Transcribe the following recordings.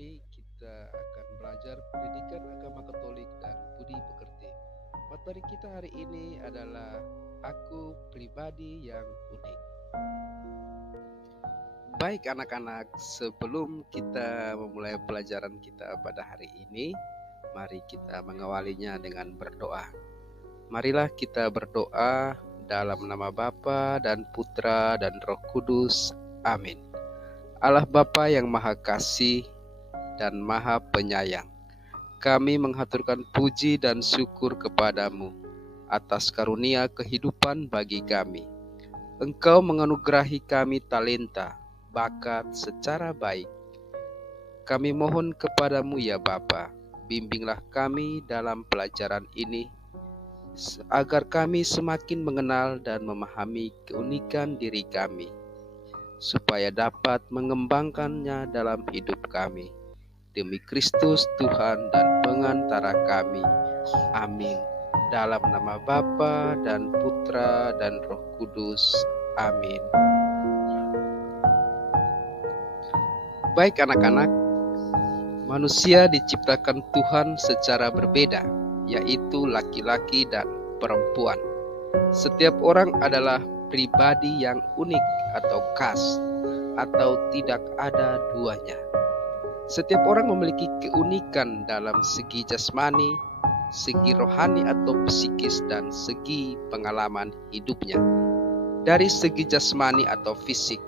Ini kita akan belajar pendidikan agama Katolik dan budi pekerti. Materi kita hari ini adalah aku pribadi yang unik. Baik anak-anak, sebelum kita memulai pelajaran kita pada hari ini, mari kita mengawalinya dengan berdoa. Marilah kita berdoa dalam nama Bapa dan Putra dan Roh Kudus. Amin. Allah Bapa yang Maha Kasih dan Maha Penyayang, kami menghaturkan puji dan syukur kepadamu atas karunia kehidupan bagi kami. Engkau menganugerahi kami talenta, bakat secara baik. Kami mohon kepadamu ya Bapa, bimbinglah kami dalam pelajaran ini, agar kami semakin mengenal dan memahami keunikan diri kami, supaya dapat mengembangkannya dalam hidup kami. Demi Kristus Tuhan dan pengantara kami. Amin. Dalam nama Bapa dan Putra dan Roh Kudus. Amin. Baik anak-anak, manusia diciptakan Tuhan secara berbeda, yaitu laki-laki dan perempuan. Setiap orang adalah pribadi yang unik atau khas, atau tidak ada duanya. Setiap orang memiliki keunikan dalam segi jasmani, segi rohani atau psikis, dan segi pengalaman hidupnya. Dari segi jasmani atau fisik,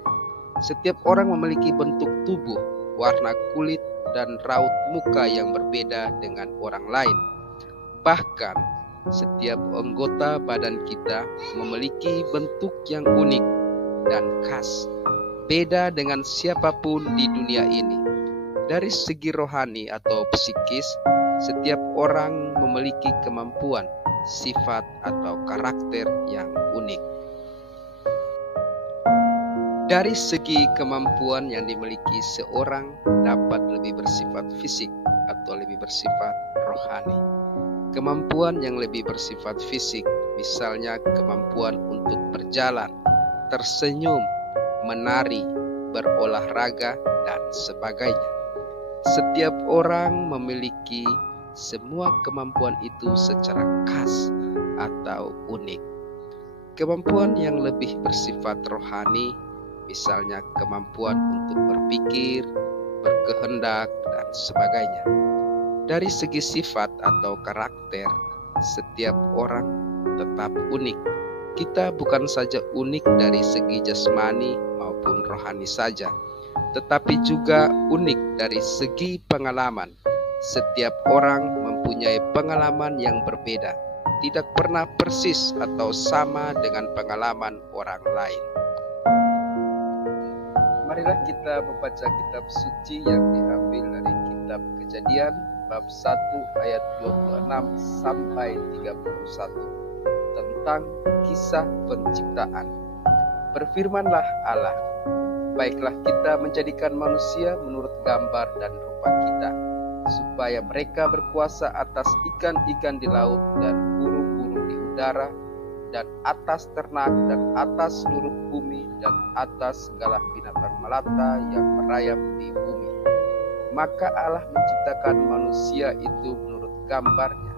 setiap orang memiliki bentuk tubuh, warna kulit, dan raut muka yang berbeda dengan orang lain. Bahkan, setiap anggota badan kita memiliki bentuk yang unik dan khas, beda dengan siapapun di dunia ini. Dari segi rohani atau psikis, setiap orang memiliki kemampuan, sifat, atau karakter yang unik. Dari segi kemampuan yang dimiliki seorang dapat lebih bersifat fisik atau lebih bersifat rohani. Kemampuan yang lebih bersifat fisik, misalnya kemampuan untuk berjalan, tersenyum, menari, berolahraga, dan sebagainya. Setiap orang memiliki semua kemampuan itu secara khas atau unik. Kemampuan yang lebih bersifat rohani, misalnya kemampuan untuk berpikir, berkehendak, dan sebagainya. Dari segi sifat atau karakter, setiap orang tetap unik. Kita bukan saja unik dari segi jasmani maupun rohani saja, tetapi juga unik dari segi pengalaman. Setiap orang mempunyai pengalaman yang berbeda, tidak pernah persis atau sama dengan pengalaman orang lain. Marilah kita membaca kitab suci yang diambil dari kitab Kejadian bab 1 ayat 26 sampai 31 tentang kisah penciptaan. Berfirmanlah Allah, baiklah kita menjadikan manusia menurut gambar dan rupa kita, supaya mereka berkuasa atas ikan-ikan di laut dan burung-burung di udara, dan atas ternak, dan atas seluruh bumi, dan atas segala binatang melata yang merayap di bumi. Maka Allah menciptakan manusia itu menurut gambarnya.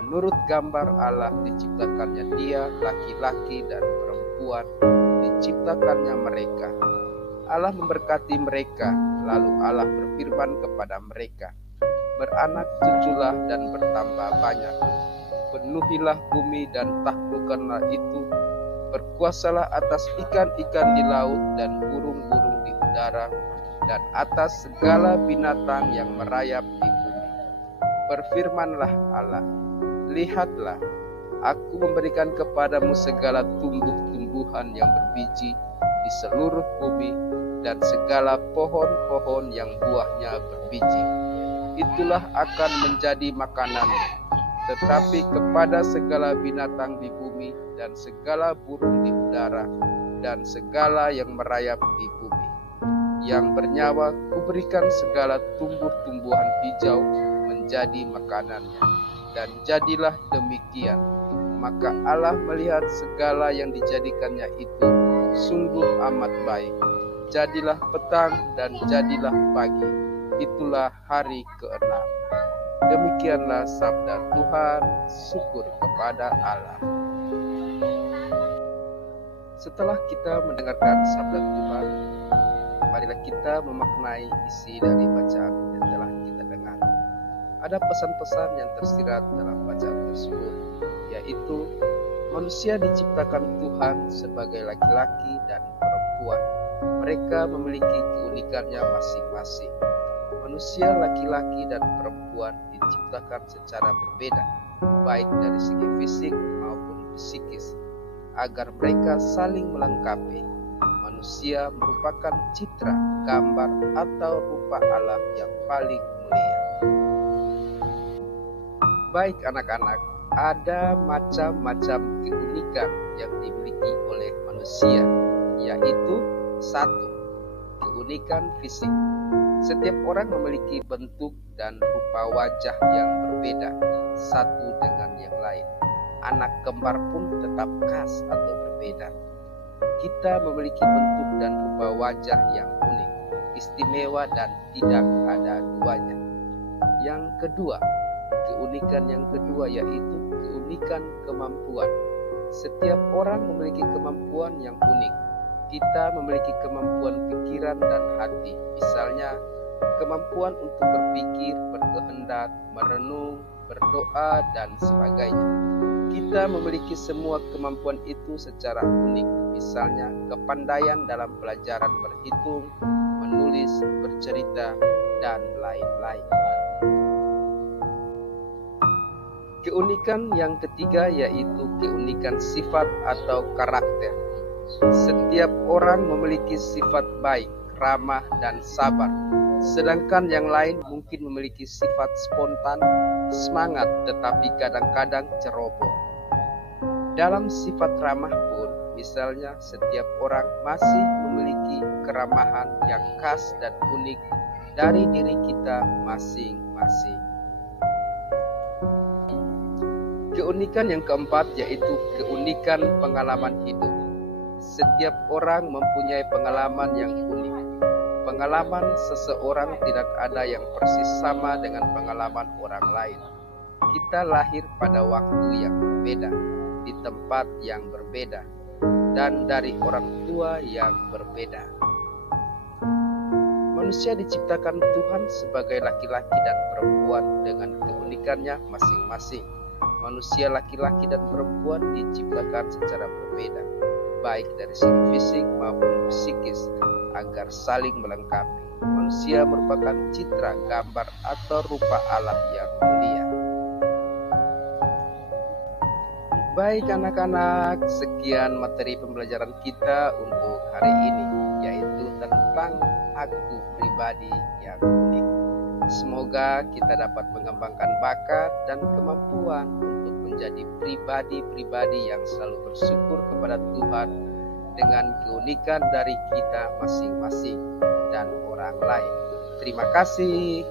Menurut gambar Allah diciptakannya dia, laki-laki dan perempuan diciptakannya mereka. Allah memberkati mereka, lalu Allah berfirman kepada mereka, beranak cuculah dan bertambah banyak. Penuhilah bumi dan taklukkanlah itu. Berkuasalah atas ikan-ikan di laut dan burung-burung di udara, dan atas segala binatang yang merayap di bumi. Berfirmanlah Allah, lihatlah, aku memberikan kepadamu segala tumbuh-tumbuhan yang berbiji di seluruh bumi, dan segala pohon-pohon yang buahnya berbiji. Itulah akan menjadi makananmu. Tetapi kepada segala binatang di bumi, dan segala burung di udara, dan segala yang merayap di bumi, yang bernyawa, kuberikan segala tumbuh-tumbuhan hijau menjadi makanannya. Dan jadilah demikian. Maka Allah melihat segala yang dijadikannya itu sungguh amat baik. Jadilah petang dan jadilah pagi, itulah hari ke-6. Demikianlah sabda Tuhan, syukur kepada Allah. Setelah kita mendengarkan sabda Tuhan, marilah kita memaknai isi dari bacaan yang telah kita dengar. Ada pesan-pesan yang tersirat dalam bacaan tersebut, yaitu manusia diciptakan Tuhan sebagai laki-laki dan perempuan. Mereka memiliki keunikannya masing-masing. Manusia laki-laki dan perempuan diciptakan secara berbeda, baik dari segi fisik maupun psikis, agar mereka saling melengkapi. Manusia merupakan citra, gambar, atau rupa Allah yang paling mulia. Baik anak-anak, ada macam-macam keunikan yang dimiliki oleh manusia, yaitu 1. Keunikan fisik. Setiap orang memiliki bentuk dan rupa wajah yang berbeda satu dengan yang lain. Anak kembar pun tetap khas atau berbeda. Kita memiliki bentuk dan rupa wajah yang unik, istimewa dan tidak ada duanya. Yang kedua, keunikan yang kedua yaitu keunikan kemampuan. Setiap orang memiliki kemampuan yang unik. Kita memiliki kemampuan pikiran dan hati, misalnya kemampuan untuk berpikir, berkehendak, merenung, berdoa, dan sebagainya. Kita memiliki semua kemampuan itu secara unik, misalnya kepandaian dalam pelajaran berhitung, menulis, bercerita, dan lain-lain. Keunikan yang ketiga yaitu keunikan sifat atau karakter. Setiap orang memiliki sifat baik, ramah, dan sabar, sedangkan yang lain mungkin memiliki sifat spontan, semangat, tetapi kadang-kadang ceroboh. Dalam sifat ramah pun, misalnya setiap orang masih memiliki keramahan yang khas dan unik dari diri kita masing-masing. Keunikan yang keempat yaitu keunikan pengalaman hidup. Setiap orang mempunyai pengalaman yang unik. Pengalaman seseorang tidak ada yang persis sama dengan pengalaman orang lain. Kita lahir pada waktu yang berbeda, di tempat yang berbeda, dan dari orang tua yang berbeda. Manusia diciptakan Tuhan sebagai laki-laki dan perempuan dengan keunikannya masing-masing. Manusia laki-laki dan perempuan diciptakan secara berbeda, baik dari segi fisik maupun psikis, agar saling melengkapi. Manusia merupakan citra, gambar, atau rupa Allah yang mulia. Baik anak-anak, sekian materi pembelajaran kita untuk hari ini, yaitu tentang aku pribadi yang unik. Semoga kita dapat mengembangkan bakat dan kemampuan untuk menjadi pribadi-pribadi yang selalu bersyukur kepada Tuhan dengan keunikan dari kita masing-masing dan orang lain. Terima kasih.